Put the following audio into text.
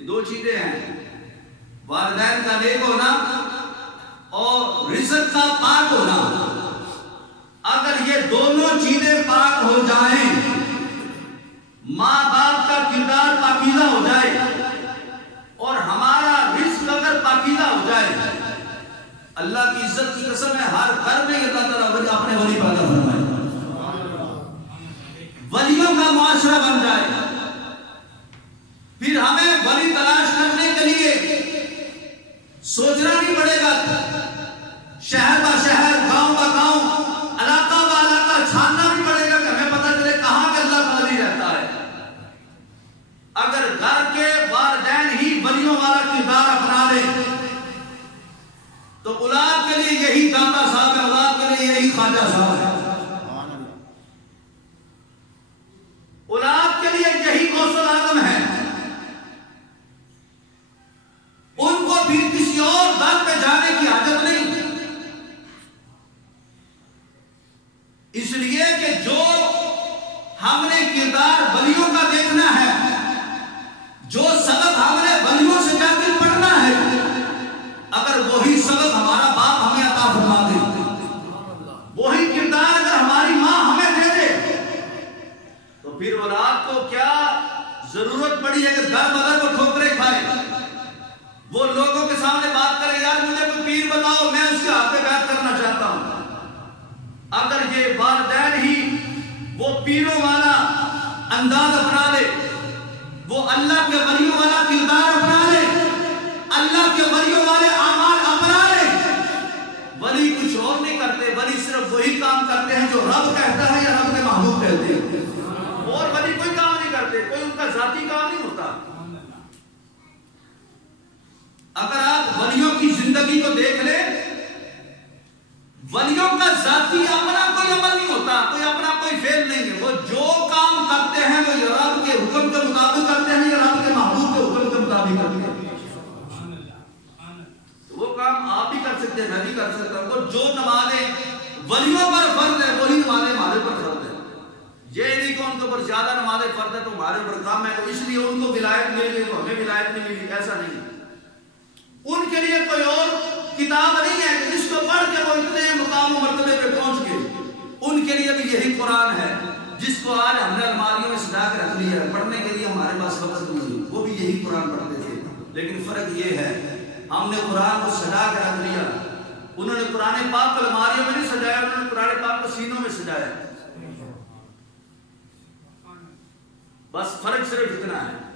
یہ دو چیزیں ہیں، والدین کا نیک ہونا اور رزق کا پاک ہونا۔ اگر یہ دونوں چیزیں پاک ہو جائیں، ماں باپ کا کردار پاکیزہ ہو جائے اور ہمارا رزق اگر پاکیزہ ہو جائے، اللہ کی عزت کی قسم ہے ہر گھر میں اللہ تعالیٰ اپنے ولی پیدا فرمائے، ولیوں کا معاشرہ بن جائے۔ پھر ہمیں ولی تلاش کرنے کے لیے سوچنا نہیں پڑے گا، شہر با شہر، گاؤں با گاؤں، علاقہ با علاقہ چھاننا نہیں پڑے گا کہ ہمیں پتہ چلے کہاں پہ اللہ کا ولی رہتا ہے۔ اگر گھر کے والدین ہی ولیوں والا کردار اپنا لے تو اولاد کے لیے یہی داتا صاحب ہے، اولاد کے لیے یہی خواجہ صاحب ہے، اولاد کے لیے یہی غوث الاعظم ہے۔ ان کو بھی کسی اور در پہ جانے کی حاجت نہیں، اس لیے کہ جو ہم نے کردار ولیوں کا دیکھنا ہے، جو سبق ہم نے ولیوں سے جا کے پڑھنا ہے، اگر وہی سبق ہمارا باپ ہمیں عطا فرما دے، وہی کردار اگر ہماری ماں ہمیں دے دے، تو پھر اولاد کو کیا ضرورت پڑی ہے کہ در بدر وہ ٹھوکریں کھائے، وہ لوگوں کے سامنے بات کرے یار مجھے کوئی پیر بتاؤ میں اس کے ہاتھ پہ بیعت کرنا چاہتا ہوں۔ اگر یہ والدین ہی وہ پیروں والا انداز اپنا لے، وہ اللہ کے ولیوں والا کردار اپنا لے، اللہ کے ولیوں والے اعمال اپنا لے، ولی کچھ اور نہیں کرتے، ولی صرف وہی کام کرتے ہیں جو رب کہتا ہے یا رب کے محبوب کہتے ہیں، اور ولی کوئی کام نہیں کرتے، کوئی ان کا ذاتی کام نہیں ہوتا۔ اگر آپ ولیوں کی زندگی کو دیکھ لیں، ولیوں کا ذاتی اپنا کوئی عمل نہیں ہوتا، کوئی اپنا کوئی فعل نہیں ہے، وہ جو کام کرتے ہیں وہ یا رب کے حکم کے مطابق کرتے ہیں یا رب کے محبوب کے حکم کے مطابق کرتے ہیں۔ وہ کام آپ بھی کر سکتے ہیں، میں بھی کر سکتا ہوں۔ وہ جو نمازیں ولیوں پر فرض ہے وہی نمازیں ہمارے پر فرض ہے، یہ نہیں کہ ان کے اوپر زیادہ نمازیں فرض ہے تو ہمارے اوپر کم ہے تو اس لیے ان کو ولایت مل گئی تو ہمیں ولایت نہیں ملی، ایسا نہیں۔ ان کے لیے کوئی اور کتاب نہیں ہے کہ جس کو پڑھ کے وہ اتنے مقام و مرتبے پہ پہنچ گئے، ان کے لیے بھی یہی قرآن ہے جس کو آج ہم نے الماریوں میں سجا کے رکھ لیا ہے، پڑھنے کے لیے ہمارے پاس وقت نہیں، وہ بھی یہی قرآن پڑھتے تھے، لیکن فرق یہ ہے ہم نے قرآن کو سجا کے رکھ لیا، انہوں نے قرآن پاک کو الماریوں میں نہیں سجایا، انہوں نے قرآن پاک کو سینوں میں سجایا، بس فرق صرف اتنا ہے۔